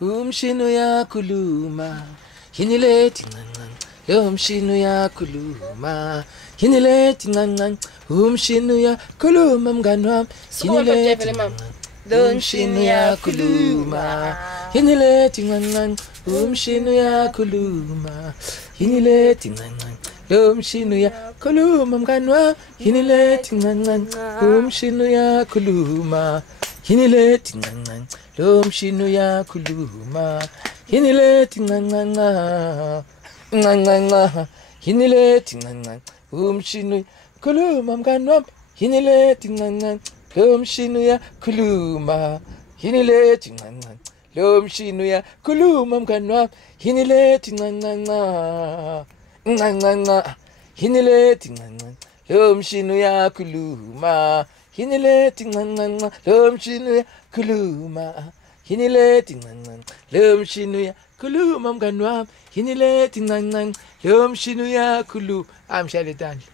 Umshini uyakhuluma yini lethi ncancan lo mshini uyakhuluma yini lethi ncancan umshini uyakhuluma mngani wami yini lethi lo mshini uyakhuluma yini lethi ncancan umshini uyakhuluma yini lethi ncancan lo mshini uyakhuluma mngani wami yini lethi ncancan umshini uyakhuluma yini lethi ncancan lo mshini uyakhuluma yini lethi ncancan ncancan yini lethi ncancan umshini uyakhuluma mngani wami yini lethi ncancan lo mshini uyakhuluma yini lethi ncancan lo mshini uyakhuluma mngani wami yini lethi ncancan ncancan yini lethi ncancan lo mshini uyakhuluma yini lethi ncancan lo mshini uyakhuluma yini lethi ncancan lo mshini uyakhuluma mngani wami yini lethi ncancan lo mshini uyakhuluma amshaya letandla